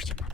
можете помочь.